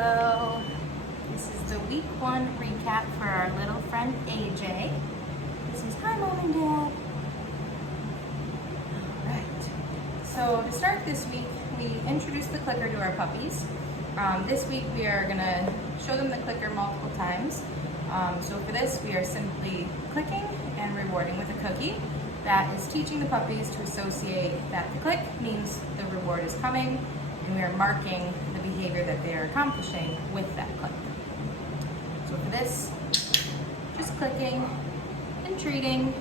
Hello. This is the week 1 recap for our little friend AJ. This is hi Mom and Dad. Alright. So to start this week, we introduced the clicker to our puppies. This week we are going to show them the clicker multiple times. So for this we are simply clicking and rewarding with a cookie. That is teaching the puppies to associate that the click means the reward is coming, and we are marking the behavior that they are accomplishing with that click. So for this, just clicking and treating.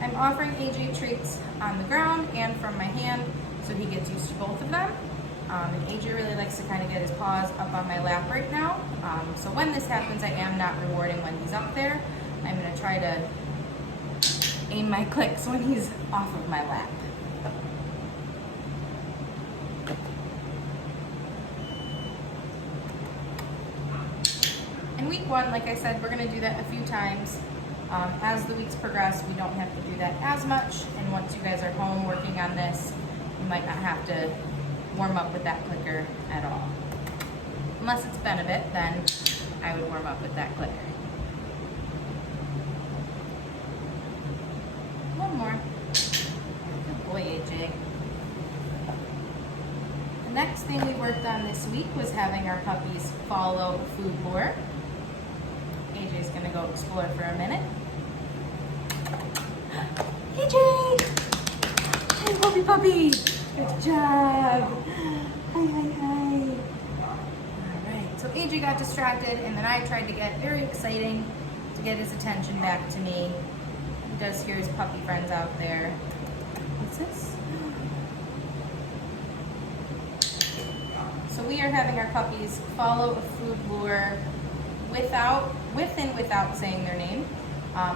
I'm offering AJ treats on the ground and from my hand, so he gets used to both of them. And AJ really likes to kind of get his paws up on my lap right now. So when this happens, I am not rewarding when he's up there. I'm going to try to aim my clicks when he's off of my lap. In week 1, like I said, we're going to do that a few times. As the weeks progress, we don't have to do that as much, and once you guys are home working on this, you might not have to warm up with that clicker at all. Unless it's been a bit, then I would warm up with that clicker. One more. Good boy, AJ. The next thing we worked on this week was having our puppies follow food lure. AJ's gonna go explore for a minute. AJ! Hey, puppy puppy! Good job! Hi, hi, hi. Alright, so AJ got distracted, and then I tried to get very exciting to get his attention back to me. He does hear his puppy friends out there. What's this? So we are having our puppies follow a food lure with and without saying their name.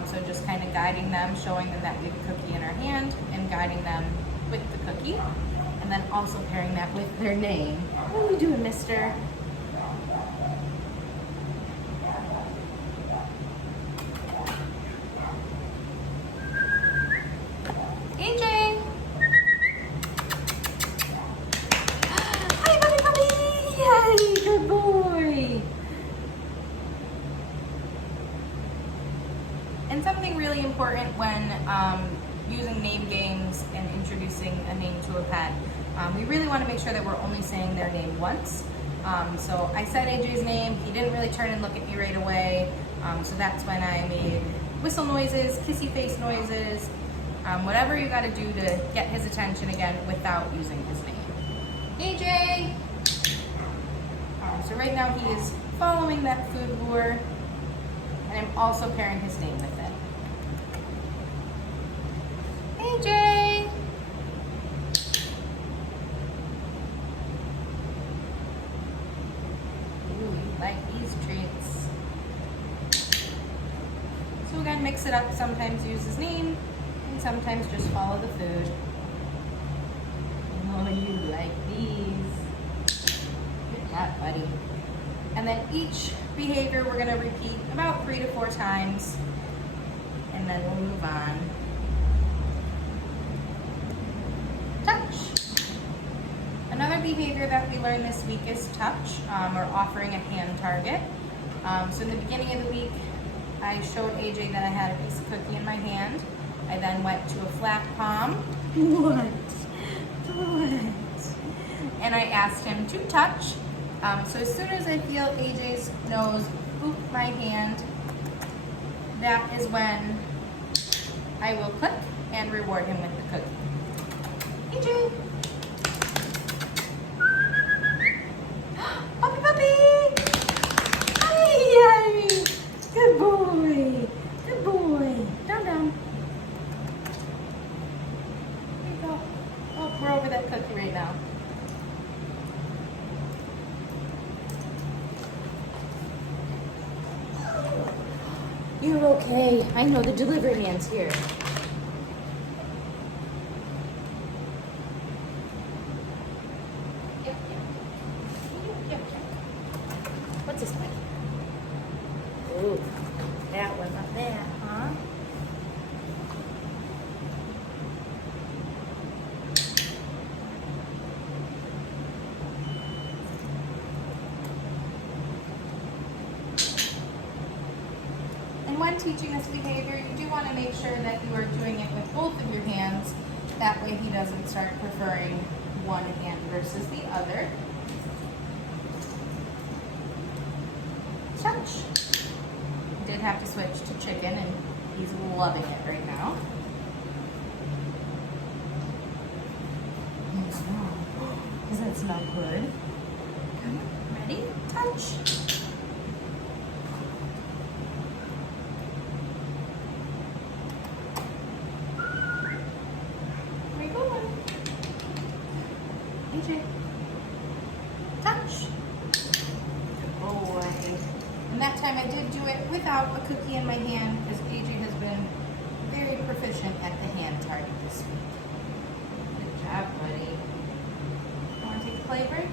So just kind of guiding them, showing them that we have a cookie in our hand, and guiding them with the cookie. And then also pairing that with their name. What are we doing, mister? AJ! Hi, puppy puppy! Yay, good boy! And something really important when using name games and introducing a name to a pet, we really want to make sure that we're only saying their name once. So I said AJ's name, he didn't really turn and look at me right away, so that's when I made whistle noises, kissy face noises, whatever you got to do to get his attention again without using his name. AJ! So right now he is following that food lure, and I'm also pairing his name with it. AJ! Ooh, you like these treats. So again, mix it up. Sometimes use his name, and sometimes just follow the food. Oh, you like these. Good job, buddy. And then each behavior we're going to repeat about 3 to 4 times, and then we'll move on. Touch. Another behavior that we learned this week is touch, or offering a hand target. So in the beginning of the week, I showed AJ that I had a piece of cookie in my hand. I then went to a flat palm. What? And I asked him to touch. So as soon as I feel AJ's nose boop my hand, that is when I will click and reward him with the cookie. AJ! Puppy puppy! Hi! Good boy! Good boy! Down, down. Here you go. Oh, we're over that cookie right now. You're okay. I know the delivery man's here. Yep. What's this like? Ooh, that was up there, huh? when teaching this behavior, you do want to make sure that you are doing it with both of your hands. That way he doesn't start preferring one hand versus the other. Touch. Did have to switch to chicken and he's loving it right now. Does that smell good? Come on, ready? Touch. Where you going? AJ. Touch. Good boy. And that time I did do it without a cookie in my hand because AJ has been very proficient at the hand target this week. Good job, buddy. Want to take a play break?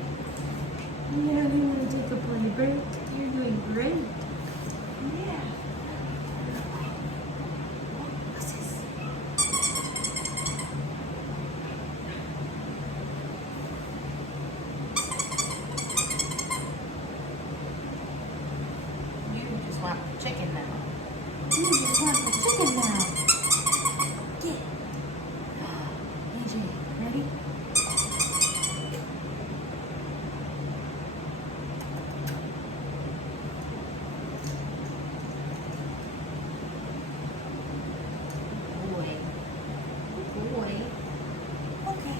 Yeah, you want to take a play break? You're doing great. Yeah. What's this? You just want the chicken now. You just want the chicken now. Get. AJ, ready? Boy. Boy. Okay.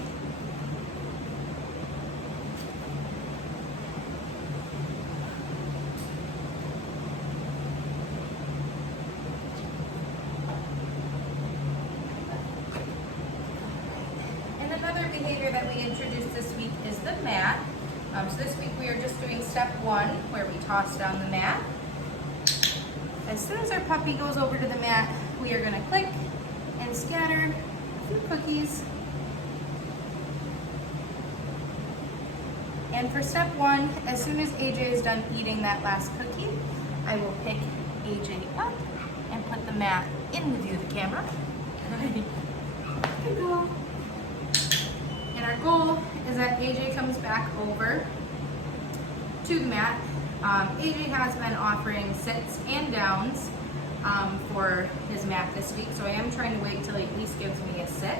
And another behavior that we introduced this week is the mat. So this week we are just doing step 1 where we toss down the mat. As soon as our puppy goes over to the mat, we are going to click and scatter a few cookies. And for step 1, as soon as AJ is done eating that last cookie, I will pick AJ up and put the mat in the view of the camera. Ready? Good go. And our goal is that AJ comes back over to the mat. AJ has been offering sits and downs for his mat this week, so I am trying to wait till he at least gives me a sit.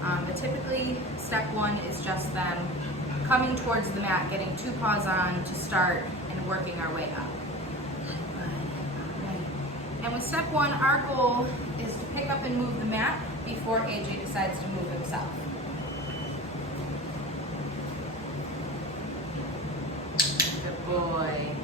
But typically, step 1 is just them coming towards the mat, getting 2 paws on to start, and working our way up. Right. And with step 1, our goal is to pick up and move the mat before AJ decides to move himself. Good boy.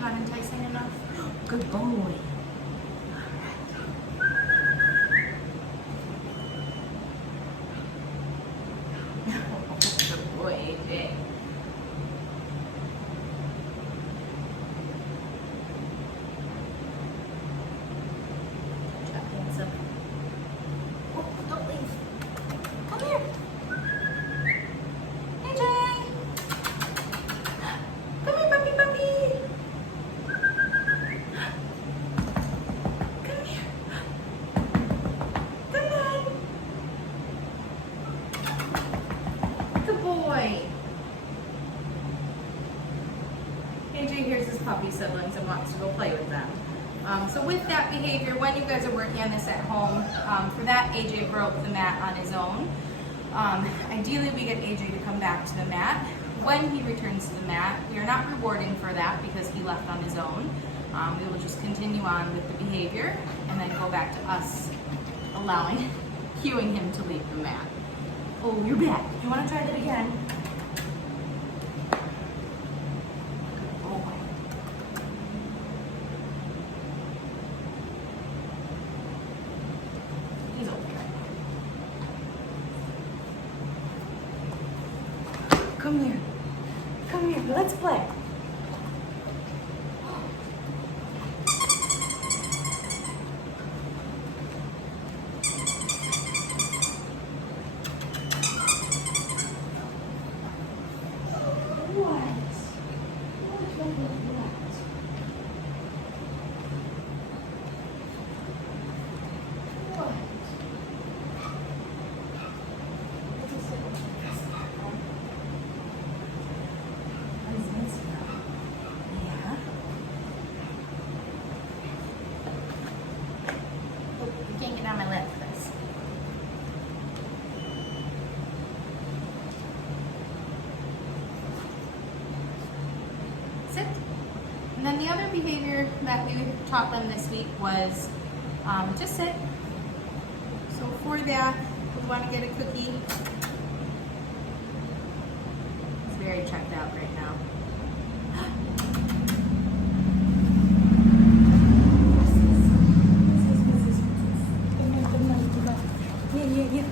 Not enticing enough? Good boy. Good boy, AJ. Good job, handsome. Oh, don't leave. Come here. AJ. Come here, puppy, puppy. Come here. Come on. Good boy. AJ hears his puppy siblings and wants to go play with them. So with that behavior, when you guys are working on this at home, for that AJ broke the mat on his own. Ideally we get AJ to come back to the mat. When he returns to the mat, we are not rewarding for that because he left on his own. We will just continue on with the behavior and then go back to us cueing him to leave the mat. Oh, you're back. Do you want to try that again? Good boy. He's okay. Come here. Come here. Let's play. What? behavior that we taught them this week was just sit. So for that, we want to get a cookie. He's very checked out right now. Yeah.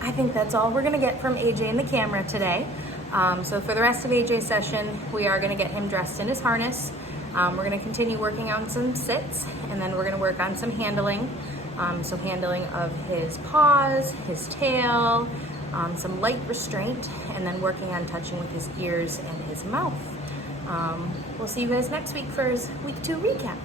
I think that's all we're gonna get from AJ and the camera today. So for the rest of AJ's session, we are gonna get him dressed in his harness. We're gonna continue working on some sits, and then we're gonna work on some handling. So handling of his paws, his tail, some light restraint, and then working on touching with his ears and his mouth. We'll see you guys next week for his week 2 recap.